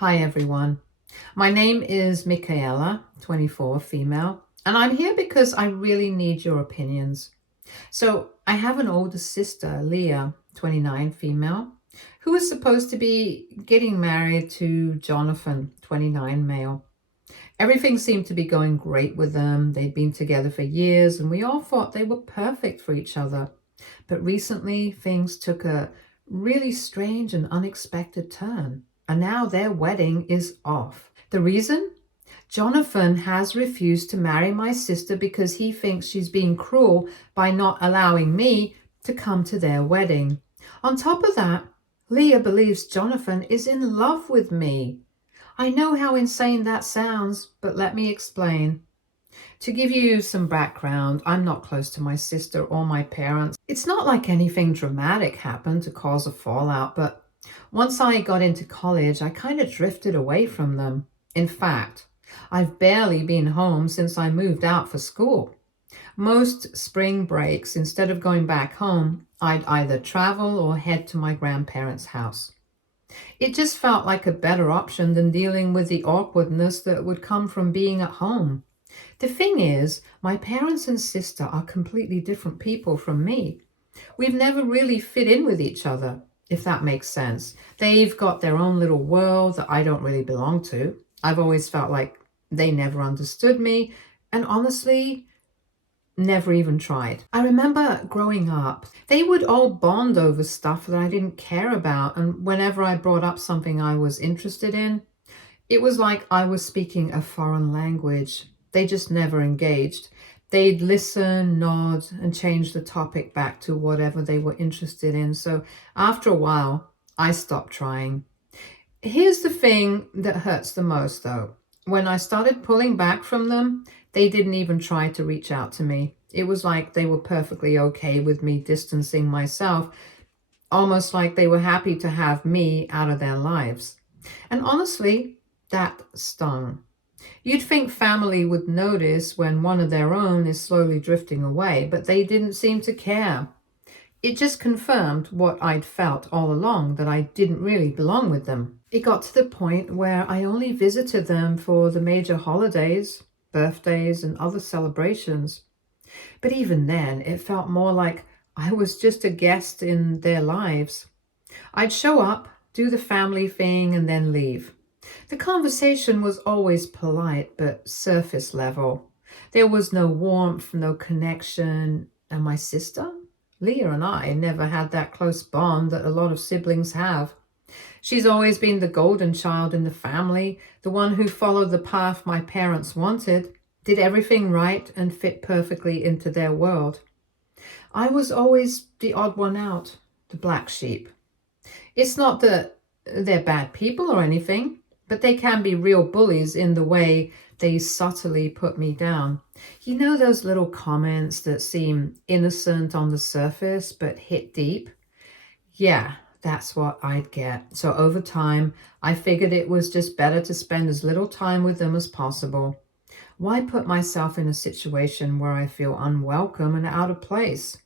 Hi everyone. My name is Michaela, 24, female, and I'm here because I really need your opinions. So I have an older sister, Leah, 29, female, who is supposed to be getting married to Jonathan, 29, male. Everything seemed to be going great with them. They'd been together for years and we all thought they were perfect for each other. But recently things took a really strange and unexpected turn. And now their wedding is off. The reason? Jonathan has refused to marry my sister because he thinks she's being cruel by not allowing me to come to their wedding. On top of that, Leah believes Jonathan is in love with me. I know how insane that sounds, but let me explain. To give you some background, I'm not close to my sister or my parents. It's not like anything dramatic happened to cause a fallout, but once I got into college, I kind of drifted away from them. In fact, I've barely been home since I moved out for school. Most spring breaks, instead of going back home, I'd either travel or head to my grandparents' house. It just felt like a better option than dealing with the awkwardness that would come from being at home. The thing is, my parents and sister are completely different people from me. We've never really fit in with each other, if that makes sense. They've got their own little world that I don't really belong to. I've always felt like they never understood me, and honestly, never even tried. I remember growing up, they would all bond over stuff that I didn't care about, and whenever I brought up something I was interested in, it was like I was speaking a foreign language. They just never engaged. They'd listen, nod, and change the topic back to whatever they were interested in. So after a while, I stopped trying. Here's the thing that hurts the most, though. When I started pulling back from them, they didn't even try to reach out to me. It was like they were perfectly okay with me distancing myself, almost like they were happy to have me out of their lives. And honestly, that stung. You'd think family would notice when one of their own is slowly drifting away, but they didn't seem to care. It just confirmed what I'd felt all along, that I didn't really belong with them. It got to the point where I only visited them for the major holidays, birthdays, and other celebrations. But even then, it felt more like I was just a guest in their lives. I'd show up, do the family thing, and then leave. The conversation was always polite, but surface level. There was no warmth, no connection. And my sister, Leah, and I never had that close bond that a lot of siblings have. She's always been the golden child in the family, the one who followed the path my parents wanted, did everything right, and fit perfectly into their world. I was always the odd one out, the black sheep. It's not that they're bad people or anything, but they can be real bullies in the way they subtly put me down. You know those little comments that seem innocent on the surface but hit deep? Yeah, that's what I'd get. So over time, I figured it was just better to spend as little time with them as possible. Why put myself in a situation where I feel unwelcome and out of place?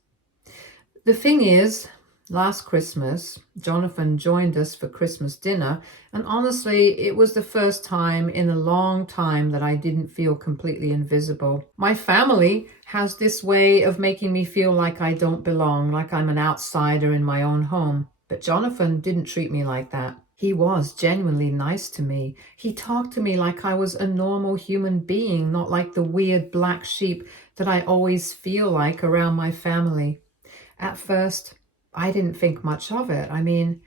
The thing is, last Christmas, Jonathan joined us for Christmas dinner, and honestly, it was the first time in a long time that I didn't feel completely invisible. My family has this way of making me feel like I don't belong, like I'm an outsider in my own home. But Jonathan didn't treat me like that. He was genuinely nice to me. He talked to me like I was a normal human being, not like the weird black sheep that I always feel like around my family. At first, I didn't think much of it. I mean,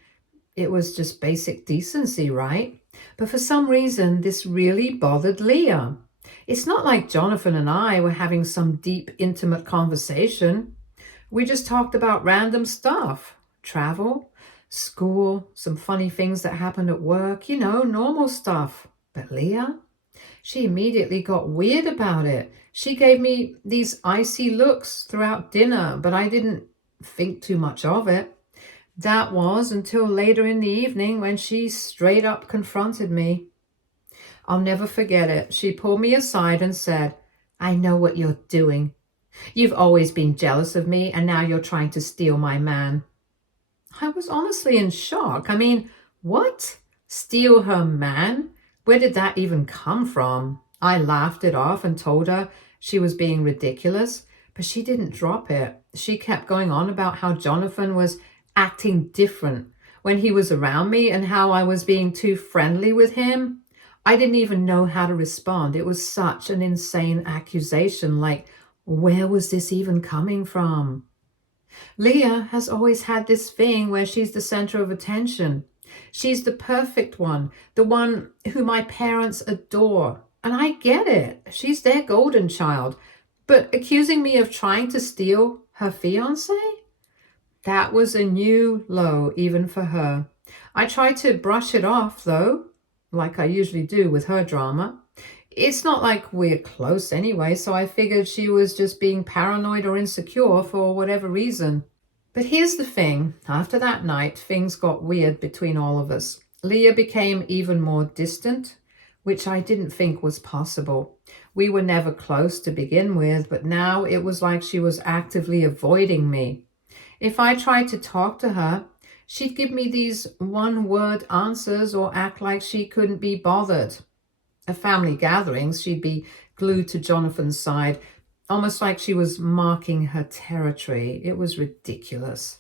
it was just basic decency, right? But for some reason, this really bothered Leah. It's not like Jonathan and I were having some deep, intimate conversation. We just talked about random stuff, travel, school, some funny things that happened at work, normal stuff. But Leah, she immediately got weird about it. She gave me these icy looks throughout dinner, but I didn't think too much of it. That was until later in the evening when she straight up confronted me. I'll never forget it. She pulled me aside and said, "I know what you're doing. You've always been jealous of me, and now you're trying to steal my man." I was honestly in shock. I mean, what? Steal her man? Where did that even come from? I laughed it off and told her she was being ridiculous, but she didn't drop it. She kept going on about how Jonathan was acting different when he was around me and how I was being too friendly with him. I didn't even know how to respond. It was such an insane accusation. Like, where was this even coming from? Leah has always had this thing where she's the center of attention. She's the perfect one, the one who my parents adore. And I get it. She's their golden child. But accusing me of trying to steal her fiance? That was a new low, even for her. I tried to brush it off, though, like I usually do with her drama. It's not like we're close anyway, so I figured she was just being paranoid or insecure for whatever reason. But here's the thing. After that night, things got weird between all of us. Leah became even more distant, which I didn't think was possible. We were never close to begin with, but now it was like she was actively avoiding me. If I tried to talk to her, she'd give me these one-word answers or act like she couldn't be bothered. At family gatherings, she'd be glued to Jonathan's side, almost like she was marking her territory. It was ridiculous.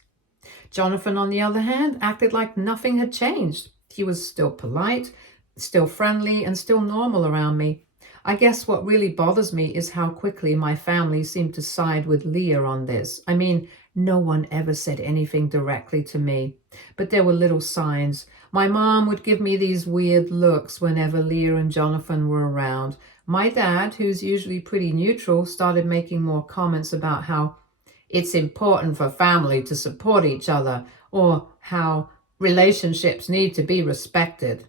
Jonathan, on the other hand, acted like nothing had changed. He was still polite, still friendly, and still normal around me. I guess what really bothers me is how quickly my family seemed to side with Leah on this. I mean, no one ever said anything directly to me, but there were little signs. My mom would give me these weird looks whenever Leah and Jonathan were around. My dad, who's usually pretty neutral, started making more comments about how it's important for family to support each other, or how relationships need to be respected.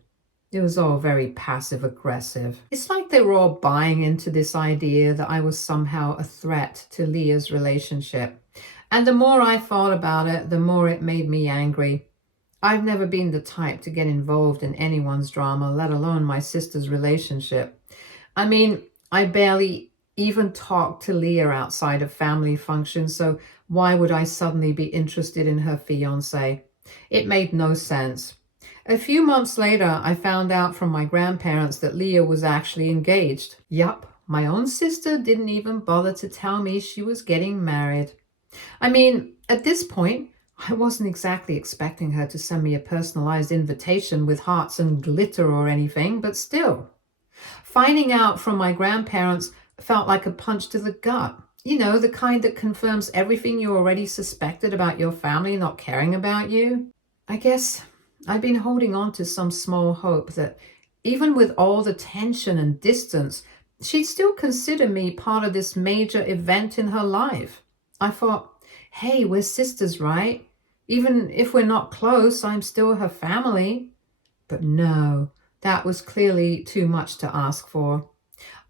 It was all very passive aggressive. It's like they were all buying into this idea that I was somehow a threat to Leah's relationship. And the more I thought about it, the more it made me angry. I've never been the type to get involved in anyone's drama, let alone my sister's relationship. I mean, I barely even talk to Leah outside of family functions, so why would I suddenly be interested in her fiancé? It made no sense. A few months later, I found out from my grandparents that Leah was actually engaged. Yup, my own sister didn't even bother to tell me she was getting married. I mean, at this point, I wasn't exactly expecting her to send me a personalized invitation with hearts and glitter or anything, but still. Finding out from my grandparents felt like a punch to the gut. You know, the kind that confirms everything you already suspected about your family not caring about you. I guess I've been holding on to some small hope that even with all the tension and distance, she'd still consider me part of this major event in her life. I thought, hey, we're sisters, right? Even if we're not close, I'm still her family. But no, that was clearly too much to ask for.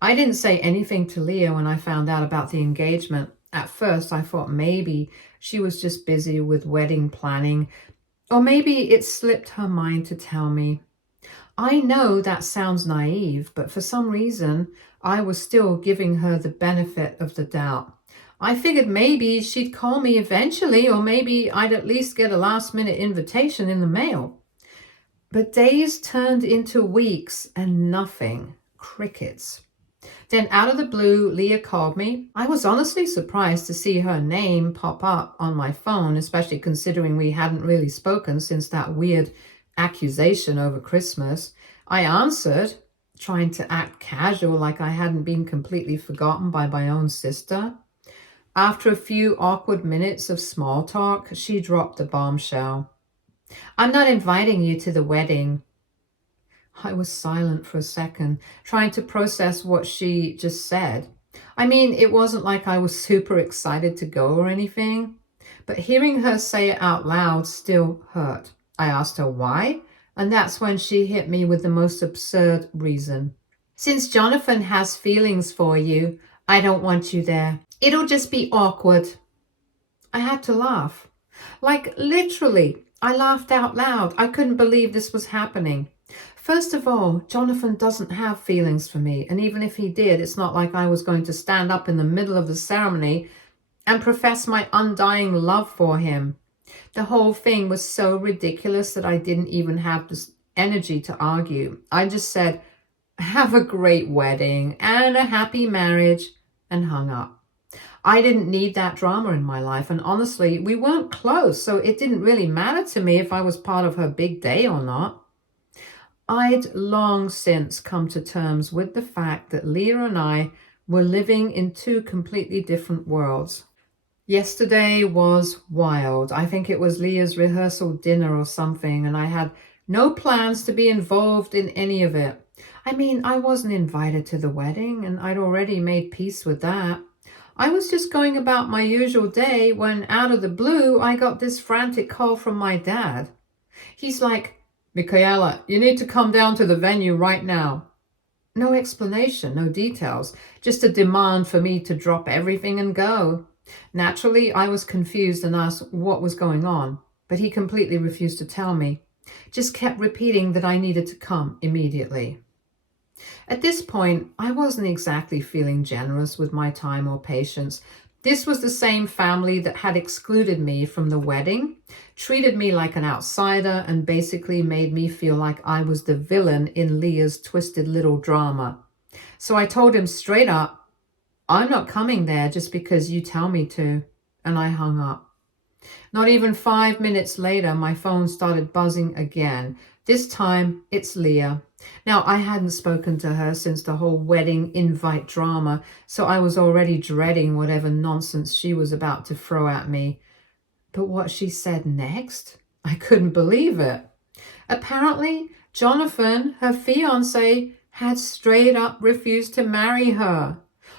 I didn't say anything to Leah when I found out about the engagement. At first, I thought maybe she was just busy with wedding planning, or maybe it slipped her mind to tell me. I know that sounds naive, but for some reason, I was still giving her the benefit of the doubt. I figured maybe she'd call me eventually, or maybe I'd at least get a last-minute invitation in the mail. But days turned into weeks and nothing. Crickets. Then out of the blue, Leah called me. I was honestly surprised to see her name pop up on my phone, especially considering we hadn't really spoken since that weird accusation over Christmas. I answered, trying to act casual like I hadn't been completely forgotten by my own sister. After a few awkward minutes of small talk, she dropped a bombshell. I'm not inviting you to the wedding. I was silent for a second, trying to process what she just said. I mean, it wasn't like I was super excited to go or anything, but hearing her say it out loud still hurt. I asked her why, and that's when she hit me with the most absurd reason. Since Jonathan has feelings for you, I don't want you there. It'll just be awkward. I had to laugh. Like, literally, I laughed out loud. I couldn't believe this was happening. First of all, Jonathan doesn't have feelings for me, and even if he did, it's not like I was going to stand up in the middle of the ceremony and profess my undying love for him. The whole thing was so ridiculous that I didn't even have energy to argue. I just said, have a great wedding and a happy marriage, and hung up. I didn't need that drama in my life, and honestly, we weren't close, so it didn't really matter to me if I was part of her big day or not. I'd long since come to terms with the fact that Leah and I were living in two completely different worlds. Yesterday was wild. I think it was Leah's rehearsal dinner or something, and I had no plans to be involved in any of it. I mean, I wasn't invited to the wedding, and I'd already made peace with that. I was just going about my usual day when, out of the blue, I got this frantic call from my dad. He's like, Michaela, you need to come down to the venue right now. No explanation, no details, just a demand for me to drop everything and go. Naturally, I was confused and asked what was going on, but he completely refused to tell me. Just kept repeating that I needed to come immediately. At this point, I wasn't exactly feeling generous with my time or patience. This was the same family that had excluded me from the wedding, treated me like an outsider, and basically made me feel like I was the villain in Leah's twisted little drama. So I told him straight up, I'm not coming there just because you tell me to, and I hung up. Not even 5 minutes later, my phone started buzzing again. This time, it's Leah. Now, I hadn't spoken to her since the whole wedding invite drama, so I was already dreading whatever nonsense she was about to throw at me. But what she said next, I couldn't believe it. Apparently, Jonathan, her fiancé, had straight up refused to marry her.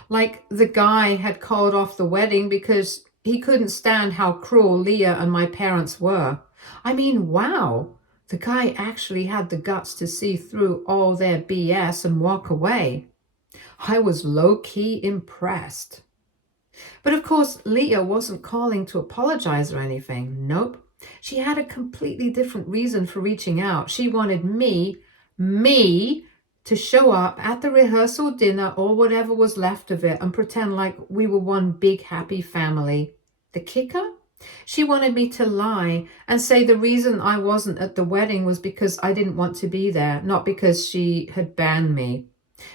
Like the guy had called off the wedding because he couldn't stand how cruel Leah and my parents were. I mean, wow. The guy actually had the guts to see through all their BS and walk away. I was low-key impressed. But of course, Leah wasn't calling to apologize or anything. Nope. She had a completely different reason for reaching out. She wanted me, to show up at the rehearsal dinner or whatever was left of it and pretend like we were one big happy family. The kicker? She wanted me to lie and say the reason I wasn't at the wedding was because I didn't want to be there, not because she had banned me.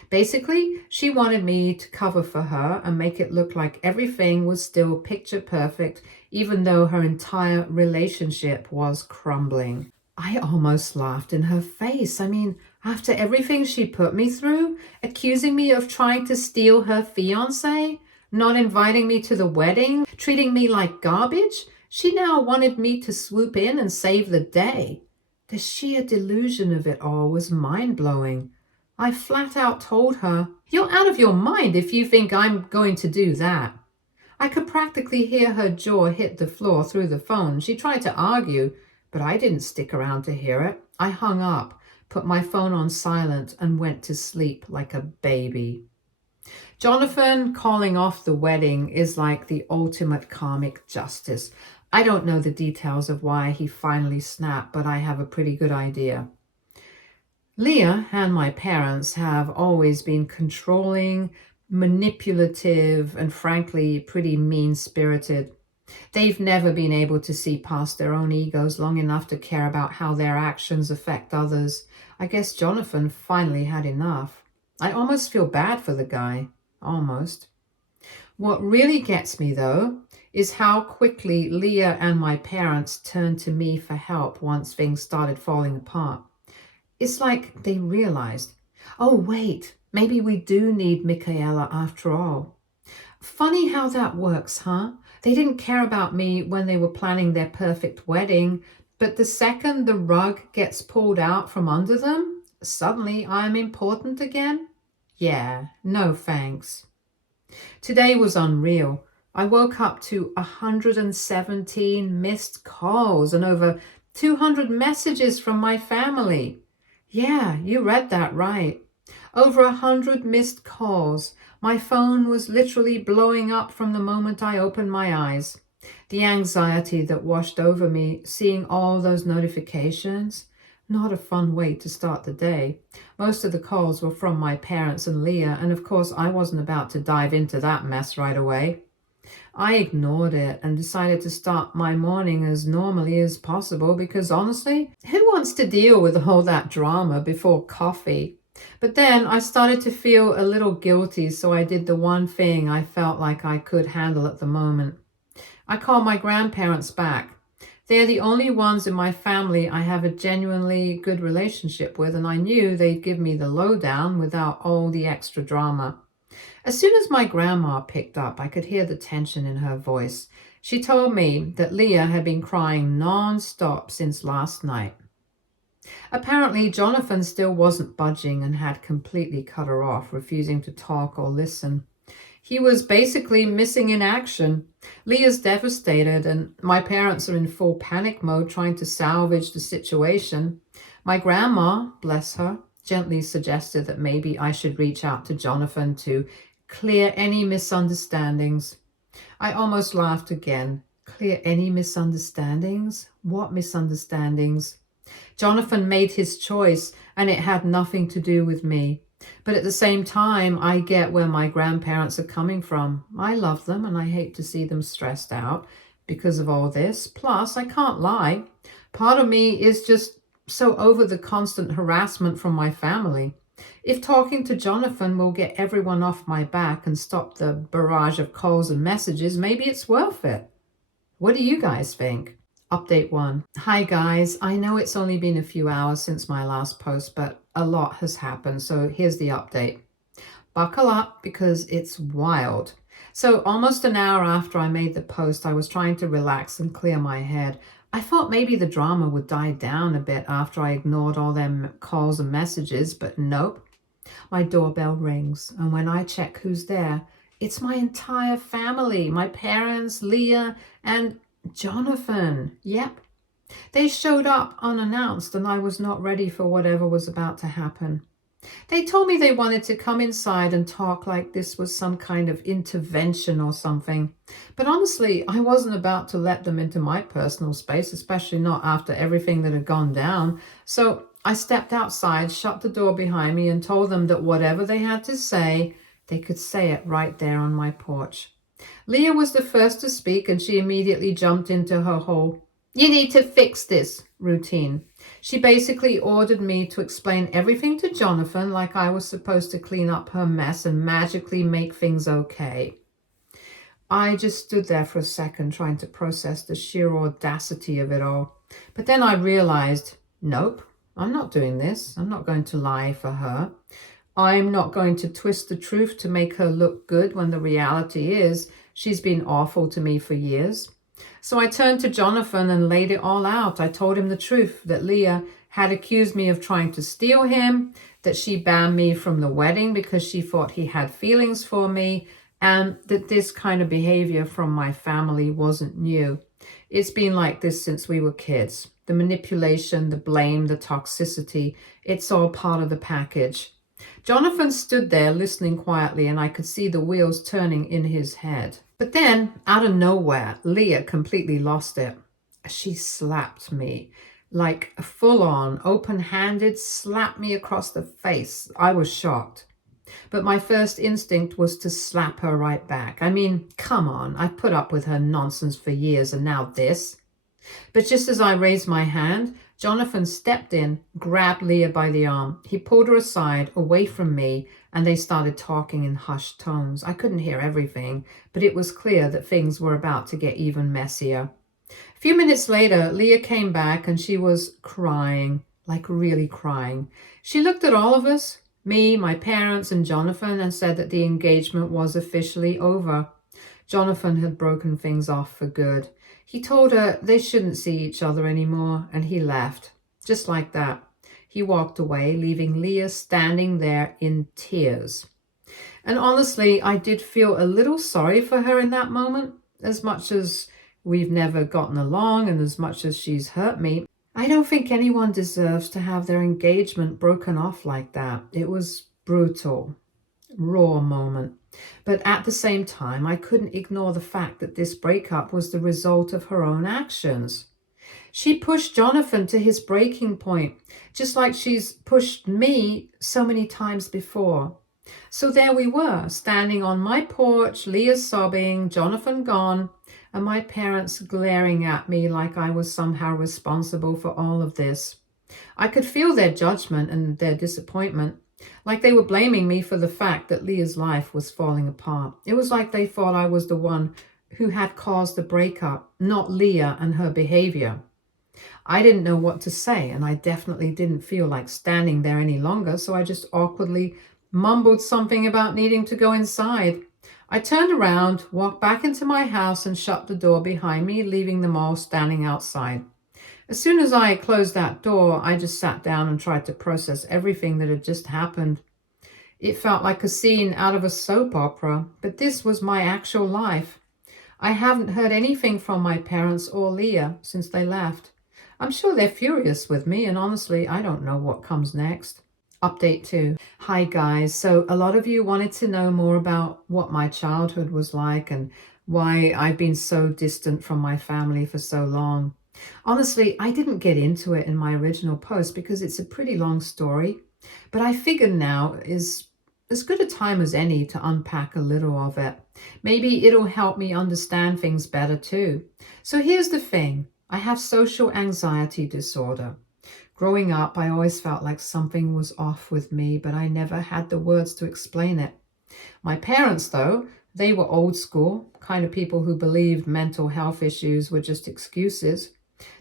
Basically, she wanted me to cover for her and make it look like everything was still picture perfect, even though her entire relationship was crumbling. I almost laughed in her face. I mean, after everything she put me through, accusing me of trying to steal her fiancé, not inviting me to the wedding, treating me like garbage, she now wanted me to swoop in and save the day. The sheer delusion of it all was mind-blowing. I flat out told her, "You're out of your mind if you think I'm going to do that." I could practically hear her jaw hit the floor through the phone. She tried to argue, but I didn't stick around to hear it. I hung up, put my phone on silent, and went to sleep like a baby. Jonathan calling off the wedding is like the ultimate karmic justice. I don't know the details of why he finally snapped, but I have a pretty good idea. Leah and my parents have always been controlling, manipulative, and frankly, pretty mean-spirited. They've never been able to see past their own egos long enough to care about how their actions affect others. I guess Jonathan finally had enough. I almost feel bad for the guy. Almost. What really gets me, though, is how quickly Leah and my parents turned to me for help once things started falling apart. It's like they realized, oh, wait, maybe we do need Michaela after all. Funny how that works, huh? They didn't care about me when they were planning their perfect wedding, but the second the rug gets pulled out from under them, suddenly I'm important again? Yeah, no thanks. Today was unreal. I woke up to 117 missed calls and over 200 messages from my family. Yeah, you read that right. Over 100 missed calls. My phone was literally blowing up from the moment I opened my eyes. The anxiety that washed over me, seeing all those notifications, not a fun way to start the day. Most of the calls were from my parents and Leah, and of course I wasn't about to dive into that mess right away. I ignored it and decided to start my morning as normally as possible because honestly, who wants to deal with all that drama before coffee? But then I started to feel a little guilty, so I did the one thing I felt like I could handle at the moment. I called my grandparents back. They're the only ones in my family I have a genuinely good relationship with, and I knew they'd give me the lowdown without all the extra drama. As soon as my grandma picked up, I could hear the tension in her voice. She told me that Leah had been crying non-stop since last night. Apparently, Jonathan still wasn't budging and had completely cut her off, refusing to talk or listen. He was basically missing in action. Leah's devastated, and my parents are in full panic mode trying to salvage the situation. My grandma, bless her, gently suggested that maybe I should reach out to Jonathan to clear any misunderstandings. I almost laughed again. Clear any misunderstandings? What misunderstandings? Jonathan made his choice, and it had nothing to do with me. But at the same time, I get where my grandparents are coming from. I love them, and I hate to see them stressed out because of all this. Plus, I can't lie. Part of me is just so over the constant harassment from my family. If talking to Jonathan will get everyone off my back and stop the barrage of calls and messages, maybe it's worth it. What do you guys think? Update 1. Hi guys, I know it's only been a few hours since my last post, but a lot has happened, so here's the update. Buckle up because it's wild. So almost an hour after I made the post, I was trying to relax and clear my head. I thought maybe the drama would die down a bit after I ignored all them calls and messages, but nope. My doorbell rings, and when I check who's there, it's my entire family, my parents, Leah, and Jonathan. Yep. They showed up unannounced, and I was not ready for whatever was about to happen. They told me they wanted to come inside and talk like this was some kind of intervention or something. But honestly, I wasn't about to let them into my personal space, especially not after everything that had gone down. So I stepped outside, shut the door behind me, and told them that whatever they had to say, they could say it right there on my porch. Leah was the first to speak, and she immediately jumped into her whole "you need to fix this" routine. She basically ordered me to explain everything to Jonathan like I was supposed to clean up her mess and magically make things okay. I just stood there for a second trying to process the sheer audacity of it all. But then I realized, nope, I'm not doing this. I'm not going to lie for her. I'm not going to twist the truth to make her look good when the reality is she's been awful to me for years. So I turned to Jonathan and laid it all out. I told him the truth, that Leah had accused me of trying to steal him, that she banned me from the wedding because she thought he had feelings for me, and that this kind of behavior from my family wasn't new. It's been like this since we were kids. The manipulation, the blame, the toxicity, it's all part of the package. Jonathan stood there listening quietly, and I could see the wheels turning in his head. But then, out of nowhere, Leah completely lost it. She slapped me, like a full-on, open-handed slap me across the face. I was shocked. But my first instinct was to slap her right back. I mean, come on, I've put up with her nonsense for years, and now this. But just as I raised my hand, Jonathan stepped in, grabbed Leah by the arm. He pulled her aside, away from me, and they started talking in hushed tones. I couldn't hear everything, but it was clear that things were about to get even messier. A few minutes later, Leah came back and she was crying, like really crying. She looked at all of us, me, my parents, and Jonathan, and said that the engagement was officially over. Jonathan had broken things off for good. He told her they shouldn't see each other anymore, and he left. Just like that. He walked away, leaving Leah standing there in tears. And honestly, I did feel a little sorry for her in that moment. As much as we've never gotten along and as much as she's hurt me, I don't think anyone deserves to have their engagement broken off like that. It was brutal. Raw moment. But at the same time, I couldn't ignore the fact that this breakup was the result of her own actions. She pushed Jonathan to his breaking point, just like she's pushed me so many times before. So there we were, standing on my porch, Leah sobbing, Jonathan gone, and my parents glaring at me like I was somehow responsible for all of this. I could feel their judgment and their disappointment, like they were blaming me for the fact that Leah's life was falling apart. It was like they thought I was the one who had caused the breakup, not Leah and her behavior. I didn't know what to say, and I definitely didn't feel like standing there any longer, so I just awkwardly mumbled something about needing to go inside. I turned around, walked back into my house, and shut the door behind me, leaving them all standing outside. As soon as I closed that door, I just sat down and tried to process everything that had just happened. It felt like a scene out of a soap opera, but this was my actual life. I haven't heard anything from my parents or Leah since they left. I'm sure they're furious with me, and honestly, I don't know what comes next. Update 2. Hi guys. So a lot of you wanted to know more about what my childhood was like and why I've been so distant from my family for so long. Honestly, I didn't get into it in my original post because it's a pretty long story, but I figured now is as good a time as any to unpack a little of it. Maybe it'll help me understand things better too. So here's the thing. I have social anxiety disorder. Growing up, I always felt like something was off with me, but I never had the words to explain it. My parents, though, they were old school, kind of people who believed mental health issues were just excuses.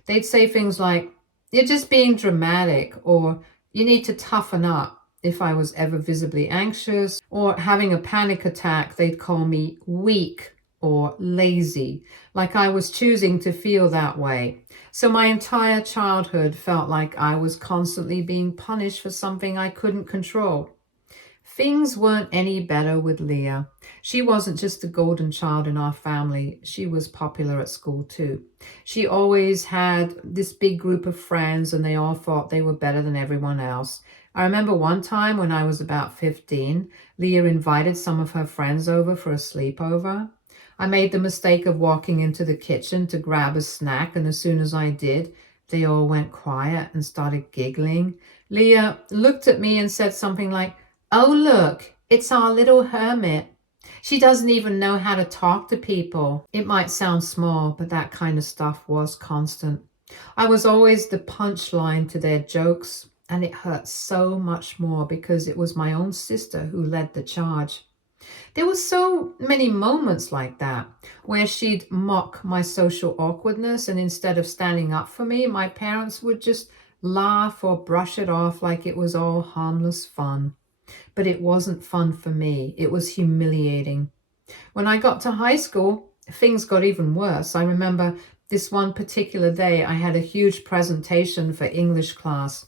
They'd say things like, "You're just being dramatic," or "You need to toughen up." If I was ever visibly anxious or having a panic attack, they'd call me weak or lazy, like I was choosing to feel that way. So my entire childhood felt like I was constantly being punished for something I couldn't control. Things weren't any better with Leah. She wasn't just the golden child in our family. She was popular at school too. She always had this big group of friends and they all thought they were better than everyone else. I remember one time when I was about 15, Leah invited some of her friends over for a sleepover. I made the mistake of walking into the kitchen to grab a snack, and as soon as I did, they all went quiet and started giggling. Leah looked at me and said something like, "Oh, look, it's our little hermit. She doesn't even know how to talk to people." It might sound small, but that kind of stuff was constant. I was always the punchline to their jokes, and it hurt so much more because it was my own sister who led the charge. There were so many moments like that where she'd mock my social awkwardness, and instead of standing up for me, my parents would just laugh or brush it off like it was all harmless fun. But it wasn't fun for me. It was humiliating. When I got to high school, things got even worse. I remember this one particular day, I had a huge presentation for English class.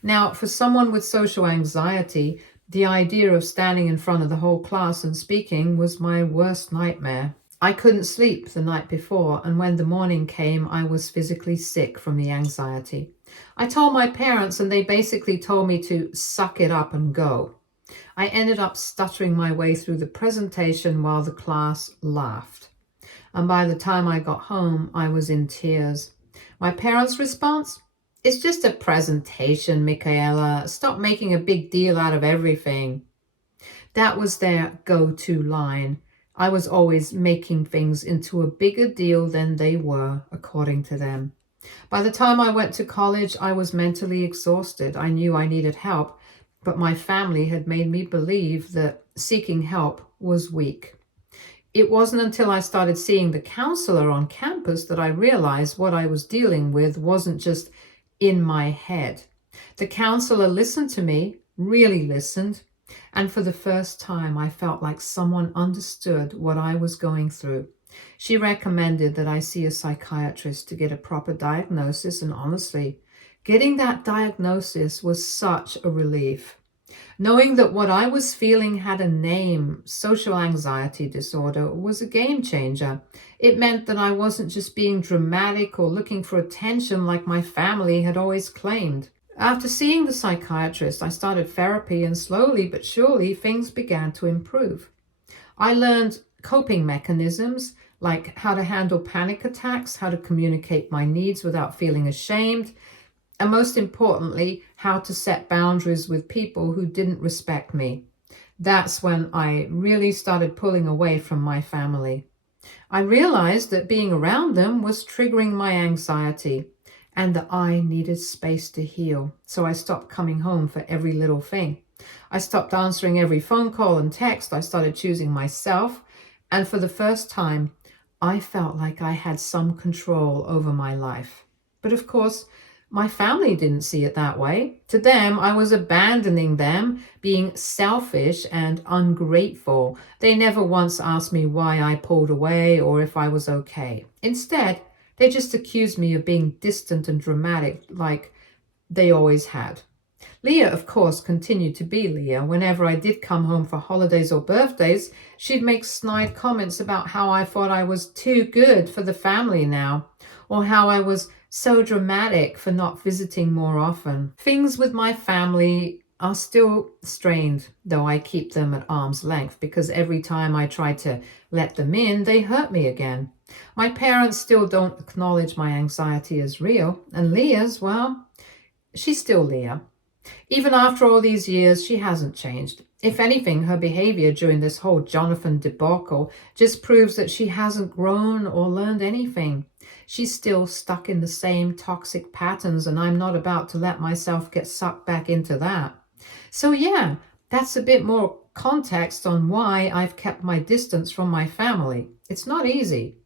Now, for someone with social anxiety, the idea of standing in front of the whole class and speaking was my worst nightmare. I couldn't sleep the night before, and when the morning came, I was physically sick from the anxiety. I told my parents, and they basically told me to suck it up and go. I ended up stuttering my way through the presentation while the class laughed. And by the time I got home, I was in tears. My parents' response? "It's just a presentation, Michaela. Stop making a big deal out of everything." That was their go-to line. I was always making things into a bigger deal than they were, according to them. By the time I went to college, I was mentally exhausted. I knew I needed help, but my family had made me believe that seeking help was weak. It wasn't until I started seeing the counselor on campus that I realized what I was dealing with wasn't just in my head. The counselor listened to me, really listened, and for the first time I felt like someone understood what I was going through. She recommended that I see a psychiatrist to get a proper diagnosis, and honestly, getting that diagnosis was such a relief. Knowing that what I was feeling had a name, social anxiety disorder, was a game changer. It meant that I wasn't just being dramatic or looking for attention like my family had always claimed. After seeing the psychiatrist, I started therapy, and slowly but surely things began to improve. I learned coping mechanisms like how to handle panic attacks, how to communicate my needs without feeling ashamed, and most importantly, how to set boundaries with people who didn't respect me. That's when I really started pulling away from my family. I realized that being around them was triggering my anxiety and that I needed space to heal. So I stopped coming home for every little thing. I stopped answering every phone call and text. I started choosing myself. And for the first time, I felt like I had some control over my life. But of course, my family didn't see it that way. To them, I was abandoning them, being selfish and ungrateful. They never once asked me why I pulled away or if I was okay. Instead, they just accused me of being distant and dramatic like they always had. Leah, of course, continued to be Leah. Whenever I did come home for holidays or birthdays, she'd make snide comments about how I thought I was too good for the family now, or how I was so dramatic for not visiting more often. Things with my family are still strained, though I keep them at arm's length because every time I try to let them in, they hurt me again. My parents still don't acknowledge my anxiety as real, and Leah's, well, she's still Leah. Even after all these years, she hasn't changed. If anything, her behavior during this whole Jonathan debacle just proves that she hasn't grown or learned anything. She's still stuck in the same toxic patterns, and I'm not about to let myself get sucked back into that. So yeah, that's a bit more context on why I've kept my distance from my family. It's not easy.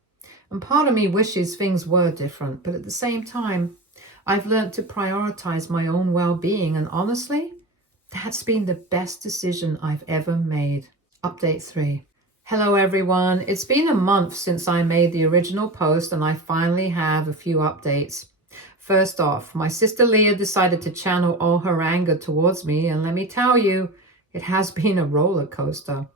And part of me wishes things were different, but at the same time, I've learned to prioritize my own well-being, and honestly, that's been the best decision I've ever made. Update 3. Hello everyone. It's been a month since I made the original post and I finally have a few updates. First off, my sister Leah decided to channel all her anger towards me, and let me tell you, it has been a roller coaster.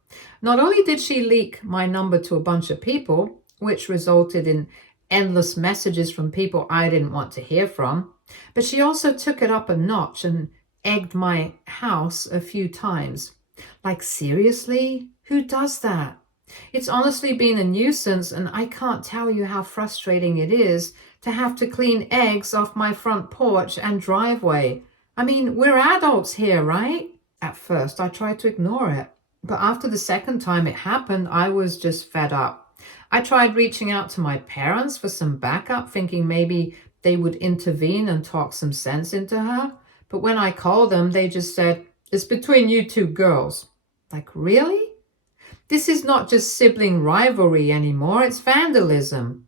Not only did she leak my number to a bunch of people, which resulted in endless messages from people I didn't want to hear from, but she also took it up a notch and egged my house a few times. Like, seriously? Who does that? It's honestly been a nuisance, and I can't tell you how frustrating it is to have to clean eggs off my front porch and driveway. I mean, we're adults here, right? At first, I tried to ignore it, but after the second time it happened, I was just fed up. I tried reaching out to my parents for some backup, thinking maybe they would intervene and talk some sense into her. But when I called them, they just said, "It's between you two girls." Like, really? This is not just sibling rivalry anymore, it's vandalism.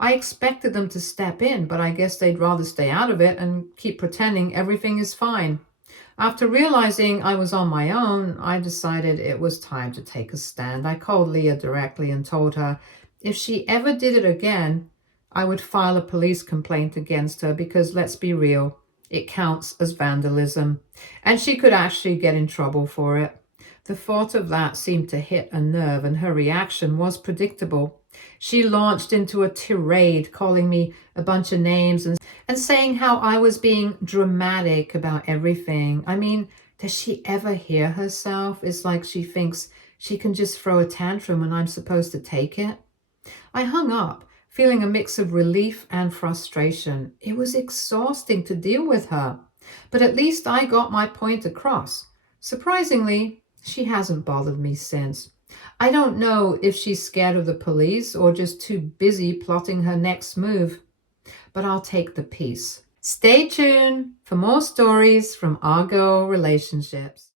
I expected them to step in, but I guess they'd rather stay out of it and keep pretending everything is fine. After realizing I was on my own, I decided it was time to take a stand. I called Leah directly and told her if she ever did it again, I would file a police complaint against her because, let's be real, it counts as vandalism, and she could actually get in trouble for it. The thought of that seemed to hit a nerve, and her reaction was predictable. She launched into a tirade, calling me a bunch of names and saying how I was being dramatic about everything. I mean, does she ever hear herself? It's like she thinks she can just throw a tantrum and I'm supposed to take it. I hung up, feeling a mix of relief and frustration. It was exhausting to deal with her, but at least I got my point across. Surprisingly, she hasn't bothered me since. I don't know if she's scared of the police or just too busy plotting her next move, but I'll take the peace. Stay tuned for more stories from our girl relationships.